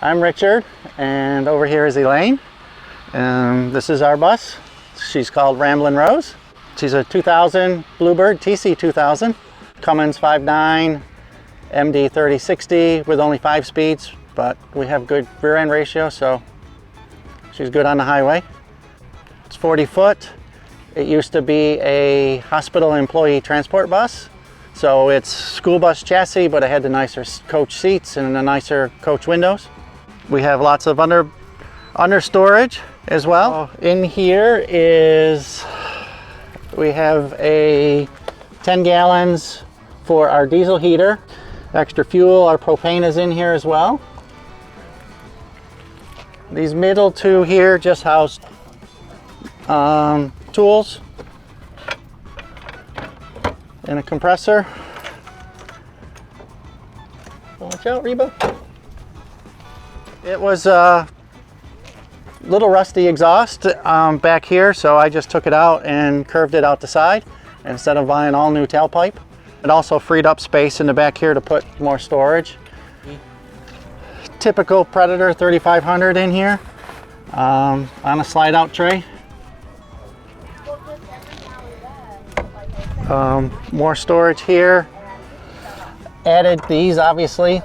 I'm Richard, and over here is Elaine. This is our bus. She's called Ramblin Rose. She's a 2000 Bluebird TC 2000, Cummins 5.9, MD 3060 with only 5 speeds, but we have good rear end ratio, so she's good on the highway. It's 40 foot. It used to be a hospital employee transport bus. So it's school bus chassis, but it had the nicer coach seats and the nicer coach windows. We have lots of under storage as well. In here is, we have a 10 gallons for our diesel heater. Extra fuel, our propane is in here as well. These middle two here just house tools and a compressor. Watch out, Reba. It was a little rusty exhaust back here, so I just took it out and curved it out the side instead of buying all new tailpipe. It also freed up space in the back here to put more storage. Typical Predator 3500 in here on a slide out tray. More storage here. Added these obviously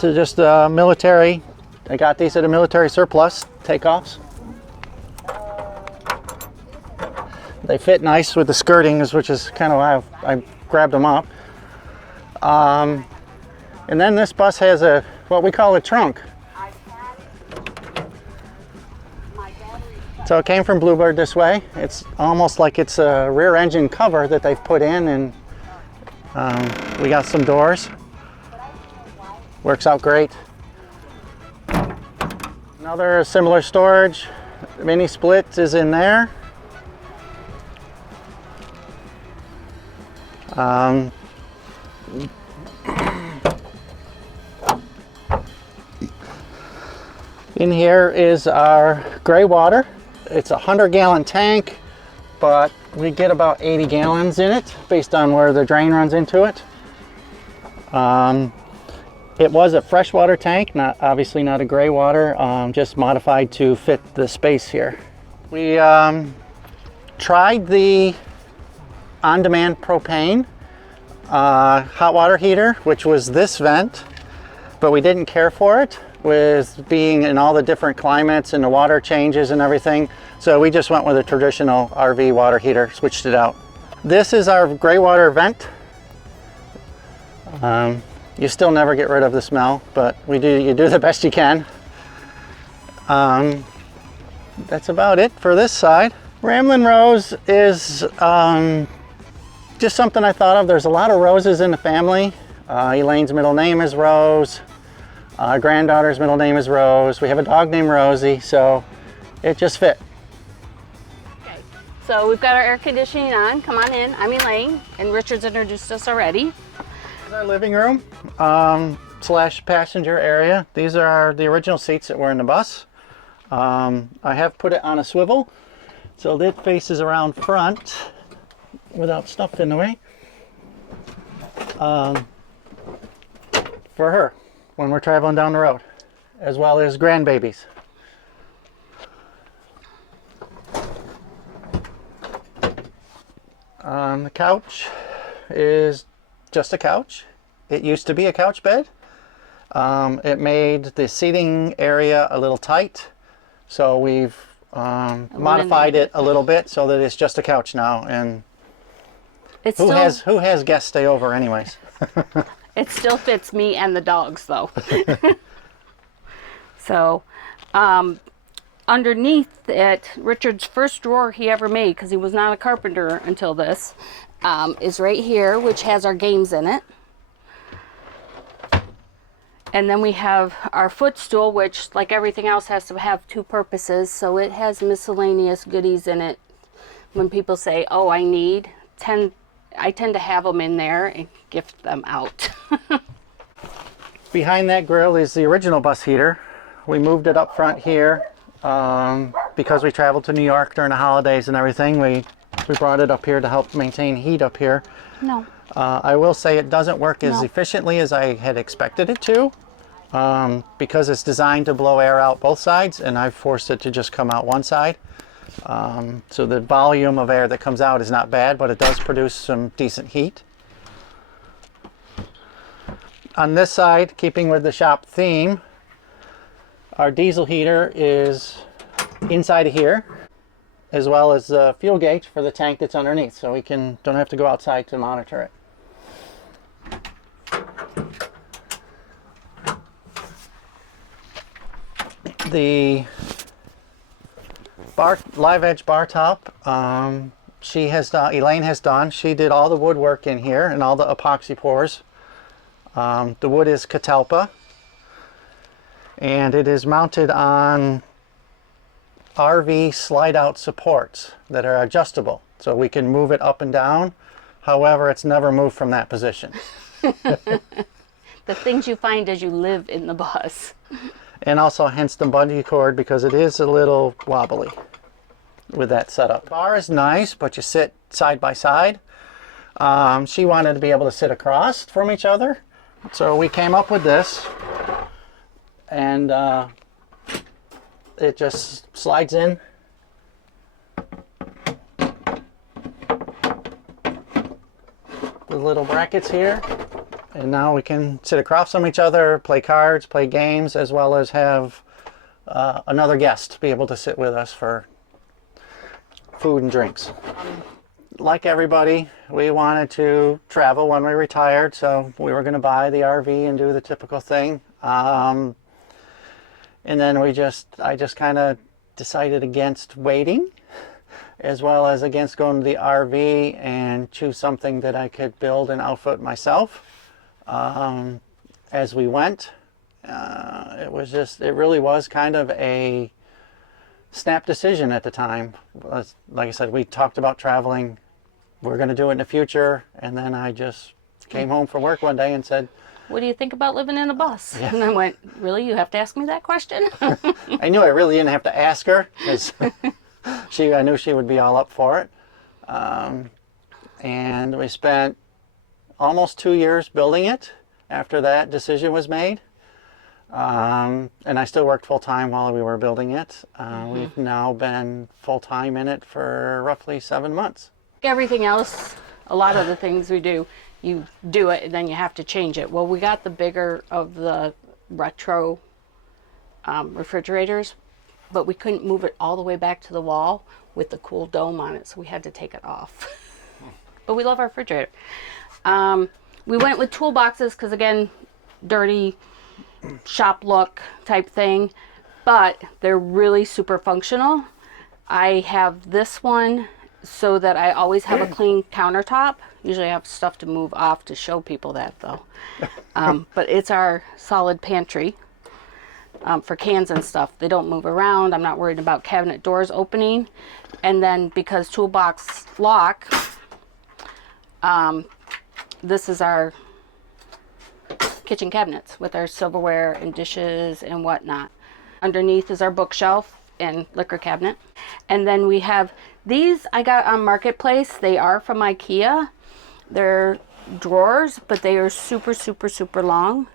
to just military. I got these at a military surplus takeoffs. They fit nice with the skirtings, which is kind of why I grabbed them up. And then this bus has what we call a trunk. So it came from Bluebird this way. It's almost like it's a rear engine cover that they've put in, and we got some doors. Works out great. Another similar storage. Mini split is in there. In here is our gray water. It's a 100-gallon tank, but we get about 80 gallons in it based on where the drain runs into it. It was a freshwater tank, obviously not a gray water, just modified to fit the space here. We tried the on-demand propane hot water heater, which was this vent, but we didn't care for it with being in all the different climates and the water changes and everything. So we just went with a traditional RV water heater, switched it out. This is our gray water vent. You still never get rid of the smell, but you do the best you can. That's about it for this side. Ramblin Rose is just something I thought of. There's a lot of Roses in the family. Elaine's middle name is Rose. Granddaughter's middle name is Rose. We have a dog named Rosie, so it just fit. Okay, so we've got our air conditioning on. Come on in. I'm Elaine, and Richard's introduced us already. This is our living room slash passenger area. These are the original seats that were in the bus. I have put it on a swivel, so it faces around front without stuff in the way for her when we're traveling down the road, as well as grandbabies. The couch is just a couch. It used to be a couch bed. It made the seating area a little tight, so we've modified it a little bit so that it's just a couch now. And who has guests stay over anyways? It still fits me and the dogs though. So underneath it, Richard's first drawer he ever made, because he was not a carpenter until this, is right here, which has our games in it. And then we have our footstool, which, like everything else, has to have two purposes. So it has miscellaneous goodies in it. When people say, oh, I tend to have them in there and gift them out. Behind that grill is the original bus heater. We moved it up front here because we traveled to New York during the holidays and everything. We brought it up here to help maintain heat up here. No. I will say it doesn't work as efficiently as I had expected it to, because it's designed to blow air out both sides, and I've forced it to just come out one side. So the volume of air that comes out is not bad, but it does produce some decent heat. On this side, keeping with the shop theme, our diesel heater is inside of here, as well as the fuel gauge for the tank that's underneath, so we don't have to go outside to monitor it. The live edge bar top, Elaine has done. She did all the woodwork in here and all the epoxy pours. The wood is catalpa, and it is mounted on RV slide out supports that are adjustable, so we can move it up and down. However, it's never moved from that position. The things you find as you live in the bus. And also hence the bungee cord, because it is a little wobbly with that setup. The bar is nice, but you sit side by side. She wanted to be able to sit across from each other, so we came up with this, and it just slides in. With little brackets here, and now we can sit across from each other, play cards, play games, as well as have another guest be able to sit with us for food and drinks. Like everybody, we wanted to travel when we retired, so we were going to buy the RV and do the typical thing. And then I just kind of decided against waiting, as well as against going to the RV, and choose something that I could build and outfit myself. As we went, it really was kind of a snap decision at the time. Like I said, we talked about traveling. We're going to do it in the future, and then I just came home from work one day and said, "What do you think about living in a bus?" Yeah. And I went, "Really? You have to ask me that question?" I knew I really didn't have to ask her, because I knew she would be all up for it. And we spent almost 2 years building it after that decision was made. And I still worked full-time while we were building it. We've now been full-time in it for roughly 7 months. Everything else, a lot of the things we do, you do it and then you have to change it. Well, we got the bigger of the retro refrigerators, but we couldn't move it all the way back to the wall with the cool dome on it, so we had to take it off. But we love our refrigerator. We went with toolboxes because, again, dirty shop look type thing, but they're really super functional. I have this one so that I always have a clean countertop. Usually I have stuff to move off to show people that, though. But it's our solid pantry for cans and stuff. They don't move around. I'm not worried about cabinet doors opening. And then because toolbox lock, this is our kitchen cabinets with our silverware and dishes and whatnot. Underneath is our bookshelf and liquor cabinet. And then we have these I got on Marketplace. They are from IKEA. They're drawers, but they are super, super, super long.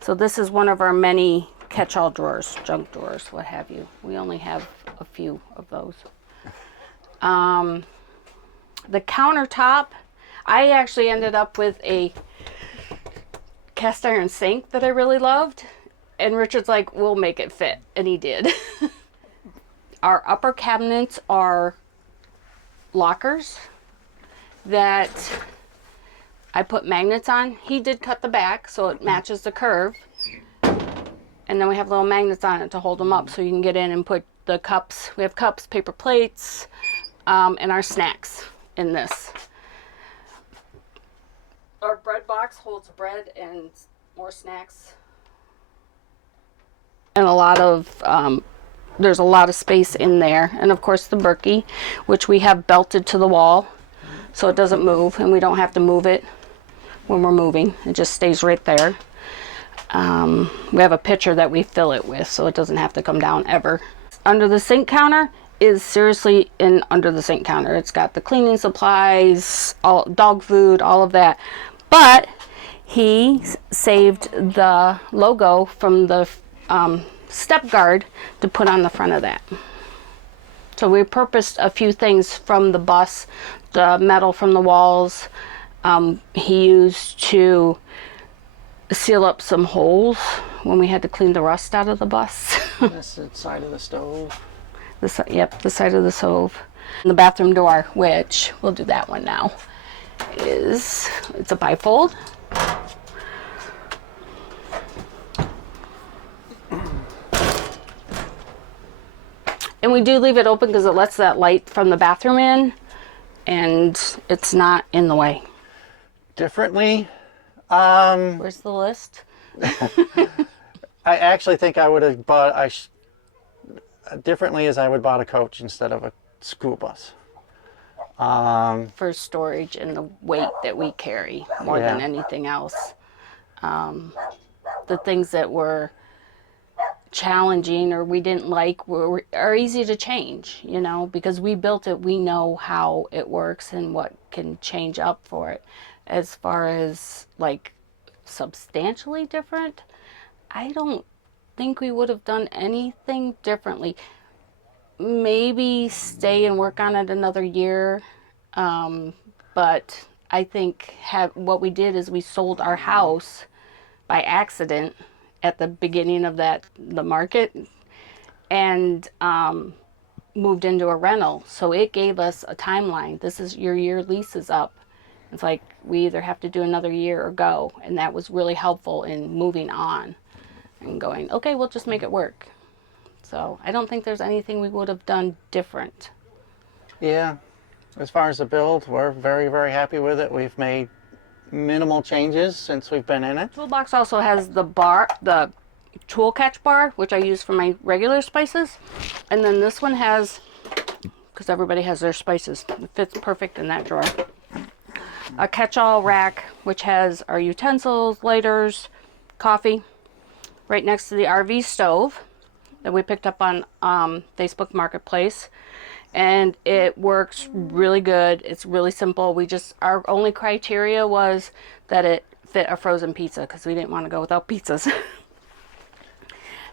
So this is one of our many catch-all drawers, junk drawers, what have you. We only have a few of those. The countertop, I actually ended up with a cast iron sink that I really loved, and Richard's like, "We'll make it fit," and he did. Our upper cabinets are lockers that I put magnets on. He did cut the back so it matches the curve, and then we have little magnets on it to hold them up so you can get in and put the cups. We have cups, paper plates, and our snacks in this. Our bread box holds bread and more snacks. And a lot of, there's a lot of space in there. And of course the Berkey, which we have belted to the wall so it doesn't move, and we don't have to move it when we're moving. It just stays right there. We have a pitcher that we fill it with so it doesn't have to come down ever. Under the sink counter is seriously in under the sink counter. It's got the cleaning supplies, all dog food, all of that. But he saved the logo from the step guard to put on the front of that. So we purposed a few things from the bus, the metal from the walls. He used to seal up some holes when we had to clean the rust out of the bus. That's the side of the stove. Yep, the side of the stove. And the bathroom door, which we'll do that one now, it's a bifold. And we do leave it open because it lets that light from the bathroom in, and it's not in the way. Differently. Where's the list? I actually think I would have bought, differently as I would bought a coach instead of a school bus. For storage and the weight that we carry more than anything else. The things that were challenging or we didn't like are easy to change, you know, because we built it, we know how it works and what can change up for it. As far as like substantially different, I don't think we would have done anything differently. Maybe stay and work on it another year, but I think what we did is we sold our house by accident at the beginning of the market, and moved into a rental. So it gave us a timeline. This is your year lease is up. It's like we either have to do another year or go, and that was really helpful in moving on and going, okay, we'll just make it work. So I don't think there's anything we would have done different. Yeah, as far as the build, we're very, very happy with it. We've made minimal changes since we've been in it. Toolbox also has the tool catch bar, which I use for my regular spices. And then this one has, because everybody has their spices, it fits perfect in that drawer. A catch-all rack, which has our utensils, lighters, coffee, right next to the RV stove that we picked up on Facebook Marketplace. And it works really good. It's really simple. Our only criteria was that it fit a frozen pizza because we didn't want to go without pizzas.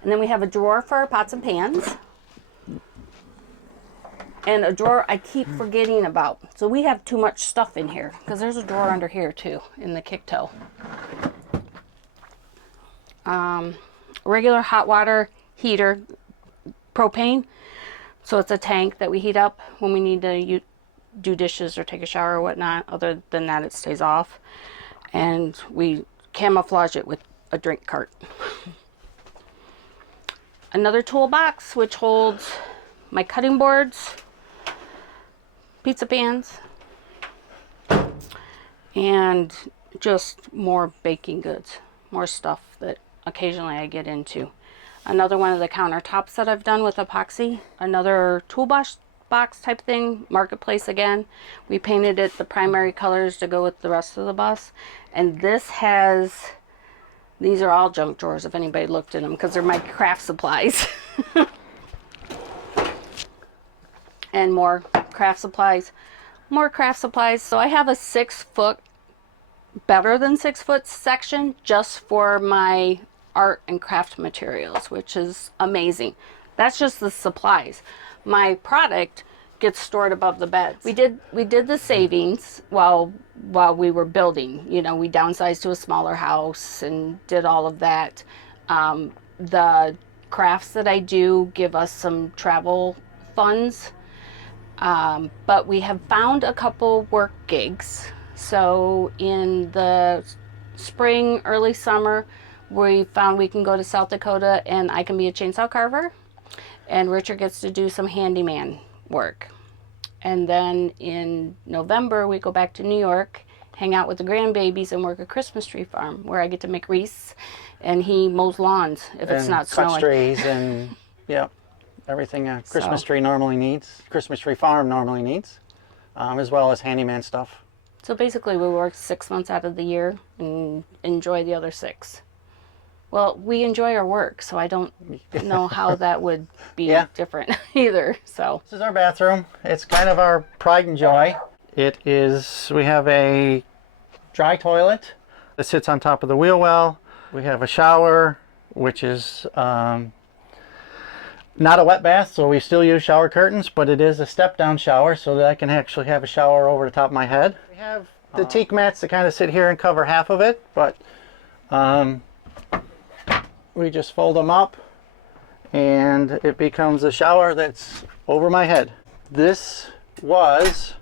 And then we have a drawer for our pots and pans. And a drawer I keep forgetting about. So we have too much stuff in here because there's a drawer under here too in the kick toe. Regular hot water heater, propane. So it's a tank that we heat up when we need to do dishes or take a shower or whatnot. Other than that, it stays off. And we camouflage it with a drink cart. Another toolbox, which holds my cutting boards, pizza pans, and just more baking goods, more stuff that occasionally I get into. Another one of the countertops that I've done with epoxy. Another toolbox type thing, Marketplace again. We painted it the primary colors to go with the rest of the bus. And these are all junk drawers if anybody looked in them because they're my craft supplies. And more craft supplies. So I have a 6 foot, better than 6 foot section just for my art and craft materials, which is amazing. That's just the supplies. My product gets stored above the bed. We did the savings while we were building. You know, we downsized to a smaller house and did all of that. The crafts that I do give us some travel funds, but we have found a couple work gigs. So in the spring, early summer, we found we can go to South Dakota and I can be a chainsaw carver, and Richard gets to do some handyman work. And then in November we go back to New York, hang out with the grandbabies, and work a Christmas tree farm where I get to make wreaths and he mows lawns if it's not snowing. Cut trees and everything a Christmas tree normally needs, Christmas tree farm normally needs, as well as handyman stuff. So basically we work 6 months out of the year and enjoy the other 6. Well, we enjoy our work, so I don't know how that would be Yeah. different either. So This is our bathroom. It's kind of our pride and joy. We have a dry toilet that sits on top of the wheel well. We have a shower, which is not a wet bath, so we still use shower curtains, but it is a step down shower so that I can actually have a shower over the top of my head. We have the teak mats that kind of sit here and cover half of it, but we just fold them up and it becomes a shower that's over my head. This was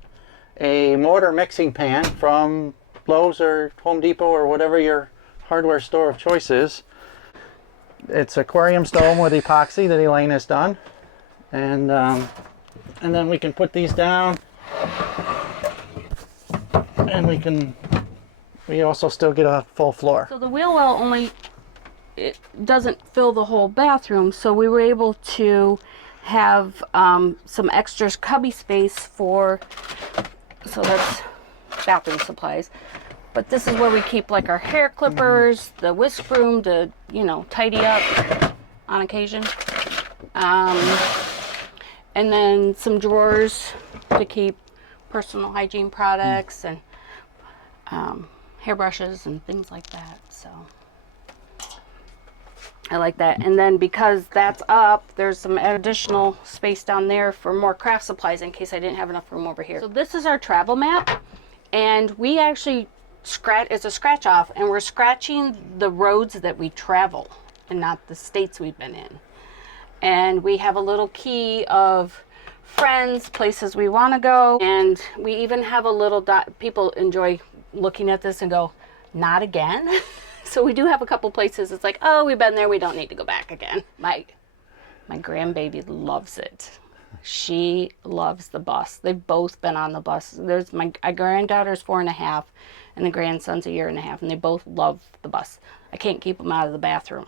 a mortar mixing pan from Lowe's or Home Depot or whatever your hardware store of choice is. It's aquarium stone with epoxy that Elaine has done, and then we can put these down, and we also still get a full floor. So the wheel well it doesn't fill the whole bathroom, so we were able to have some extra cubby space so that's bathroom supplies. But this is where we keep like our hair clippers, the whisk broom to, tidy up on occasion. And then some drawers to keep personal hygiene products and hairbrushes and things like that. So I like that. And then because that's up, there's some additional space down there for more craft supplies in case I didn't have enough room over here. So this is our travel map, and we actually it's a scratch off, and we're scratching the roads that we travel and not the states we've been in. And we have a little key of friends, places we want to go, and we even have a little dot. People enjoy looking at this and go, not again. So we do have a couple places it's like, oh, we've been there, we don't need to go back again. My grandbaby loves it. She loves the bus. They've both been on the bus. There's my granddaughter's 4.5 and the grandson's 1.5 years, and they both love the bus. I can't keep them out of the bathroom.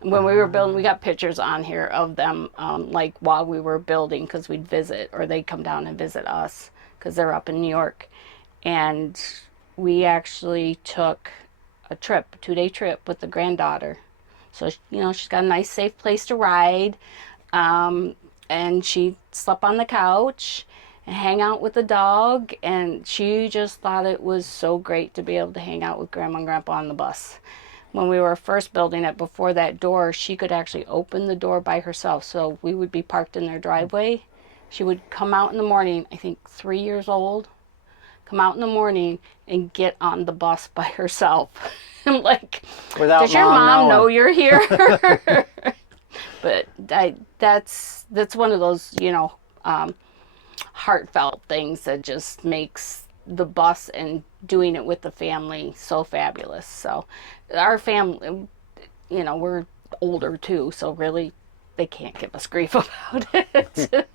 When we were building, we got pictures on here of them like while we were building, because we'd visit, or they'd come down and visit us because they're up in New York. And we actually took a 2-day trip with the granddaughter. So, she's got a nice, safe place to ride. And she slept on the couch and hang out with the dog. And she just thought it was so great to be able to hang out with Grandma and Grandpa on the bus. When we were first building it, before that door, she could actually open the door by herself. So we would be parked in their driveway. She would come out in the morning, I think 3 years old, come out in the morning and get on the bus by herself. I'm like, does your mom know you're here? But that's one of those, heartfelt things that just makes the bus and doing it with the family so fabulous. So our family, we're older too, so really they can't give us grief about it.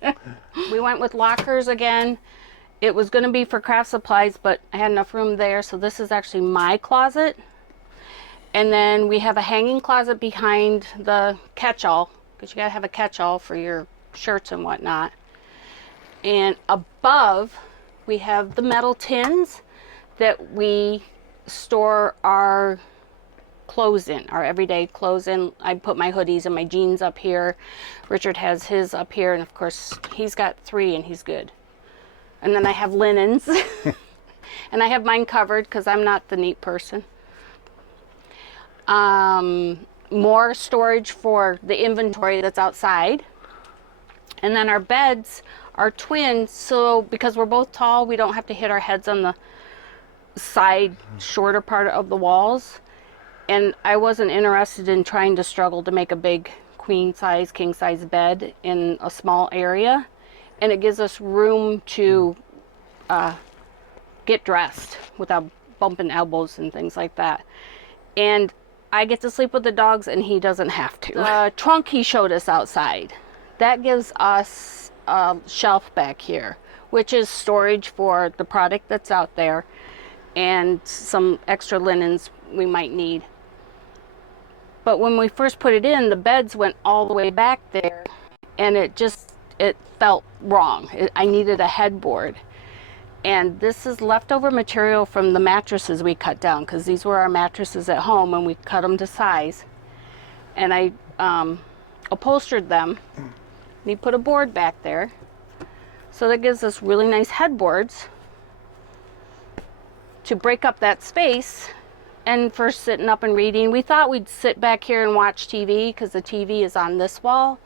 We went with lockers again. It was going to be for craft supplies, but I had enough room there, so this is actually my closet. And then we have a hanging closet behind the catch-all, because you got to have a catch-all for your shirts and whatnot. And above, we have the metal tins that we store our clothes in, our everyday clothes in. I put my hoodies and my jeans up here. Richard has his up here, and of course, he's got 3 and he's good. And then I have linens. And I have mine covered because I'm not the neat person. More storage for the inventory that's outside. And then our beds are twin, so because we're both tall, we don't have to hit our heads on the side shorter part of the walls. And I wasn't interested in trying to struggle to make a big queen size, king size bed in a small area. And it gives us room to get dressed without bumping elbows and things like that. And I get to sleep with the dogs and he doesn't have to. The trunk he showed us outside, that gives us a shelf back here, which is storage for the product that's out there and some extra linens we might need. But when we first put it in, the beds went all the way back there, and it felt wrong. I needed a headboard. And this is leftover material from the mattresses we cut down, because these were our mattresses at home and we cut them to size. And I upholstered them. And he put a board back there. So that gives us really nice headboards to break up that space. And for sitting up and reading, we thought we'd sit back here and watch TV because the TV is on this wall.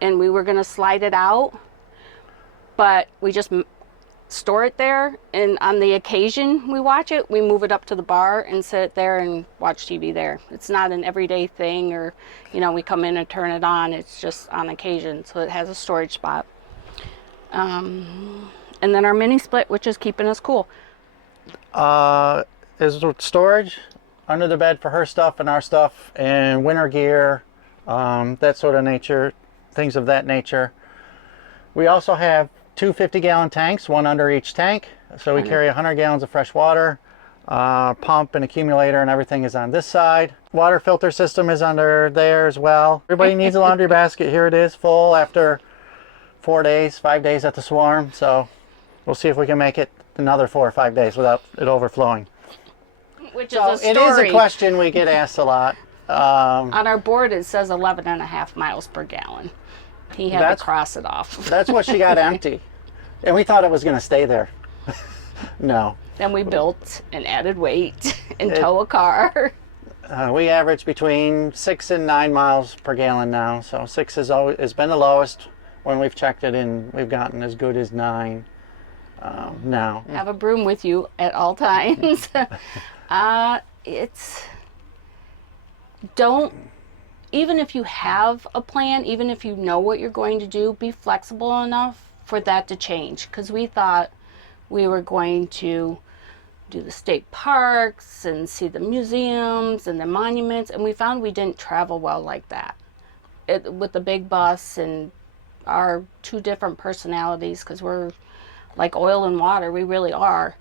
And we were going to slide it out. But we just store it there, and on the occasion we watch it, we move it up to the bar and sit there and watch TV there. It's not an everyday thing, or we come in and turn it on. It's just on occasion, so it has a storage spot. And then our mini split, which is keeping us cool. Is storage under the bed for her stuff and our stuff and winter gear, that sort of nature, things of that nature. We also have two 50-gallon tanks, one under each tank. So we carry 100 gallons of fresh water. Pump and accumulator and everything is on this side. Water filter system is under there as well. Everybody needs a laundry basket. Here it is, full after 5 days at the swarm. So we'll see if we can make it another 4 or 5 days without it overflowing. Which is a story. It is a question we get asked a lot. On our board it says 11.5 miles per gallon. He had to cross it off. That's what she got empty. And we thought it was going to stay there. No. Then we built and added weight and tow a car. We average between 6 and 9 miles per gallon now. So 6 has been the lowest when we've checked it, and we've gotten as good as 9 now. Have a broom with you at all times. Even if you have a plan, even if you know what you're going to do, be flexible enough for that to change. Because we thought we were going to do the state parks and see the museums and the monuments, and we found we didn't travel well like that. With the big bus and our 2 different personalities, because we're like oil and water, we really are.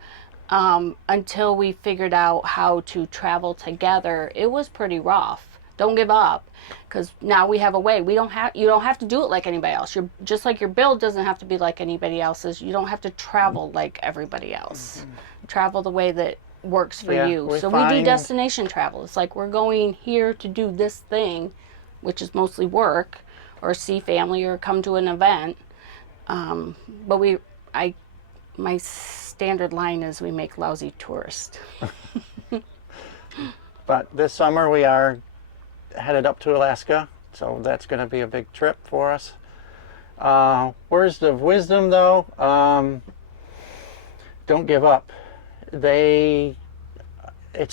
Until we figured out how to travel together, it was pretty rough. Don't give up, because now we have a way. You don't have to do it like anybody else. You're just like your build doesn't have to be like anybody else's. You don't have to travel like everybody else. Travel the way that works for you. So we do destination travel. It's like we're going here to do this thing, which is mostly work or see family or come to an event. But my standard line is we make lousy tourists. But this summer we are headed up to Alaska, so that's going to be a big trip for us. Words of wisdom, though, don't give up. It's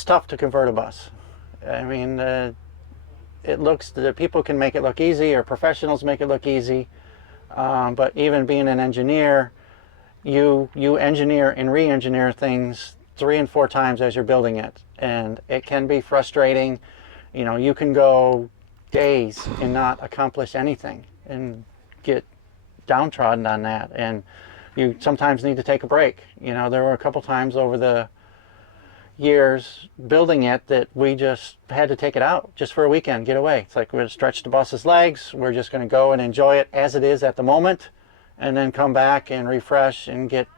tough to convert a bus. I mean, the people can make it look easy, or professionals make it look easy, but even being an engineer, you engineer and re-engineer things 3 and 4 times as you're building it, and it can be frustrating. You can go days and not accomplish anything and get downtrodden on that, and you sometimes need to take a break. There were a couple times over the years building it that we just had to take it out just for a weekend, get away. It's like we're going to stretch the bus's legs, we're just going to go and enjoy it as it is at the moment, and then come back and refresh and get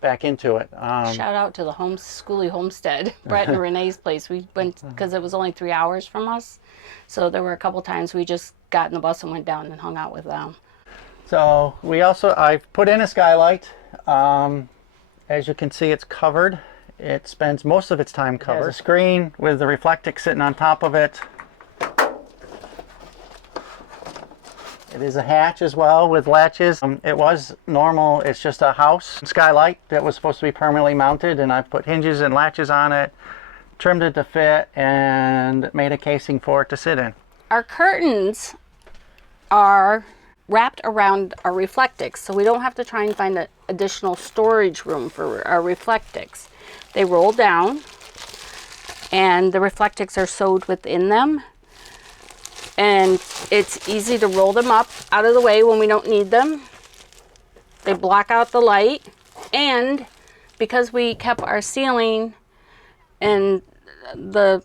back into it. Shout out to the Schoolie Homestead, Brett and Renee's place. We went because it was only 3 hours from us. So there were a couple times we just got in the bus and went down and hung out with them. So I've put in a skylight. As you can see, it's covered. It spends most of its time covered. It has a screen with the Reflectix sitting on top of it. It is a hatch as well with latches. It was normal, it's just a house skylight that was supposed to be permanently mounted, and I put hinges and latches on it, trimmed it to fit, and made a casing for it to sit in. Our curtains are wrapped around our Reflectix, so we don't have to try and find an additional storage room for our Reflectix. They roll down, and the Reflectix are sewed within them. And it's easy to roll them up out of the way when we don't need them. They block out the light. And because we kept our ceiling and the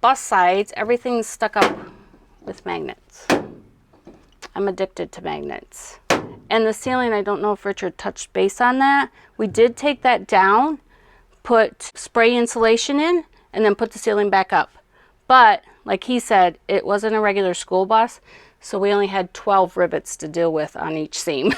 bus sides, everything's stuck up with magnets. I'm addicted to magnets. And the ceiling, I don't know if Richard touched base on that. We did take that down, put spray insulation in, and then put the ceiling back up. But like he said, it wasn't a regular school bus, so we only had 12 rivets to deal with on each seam.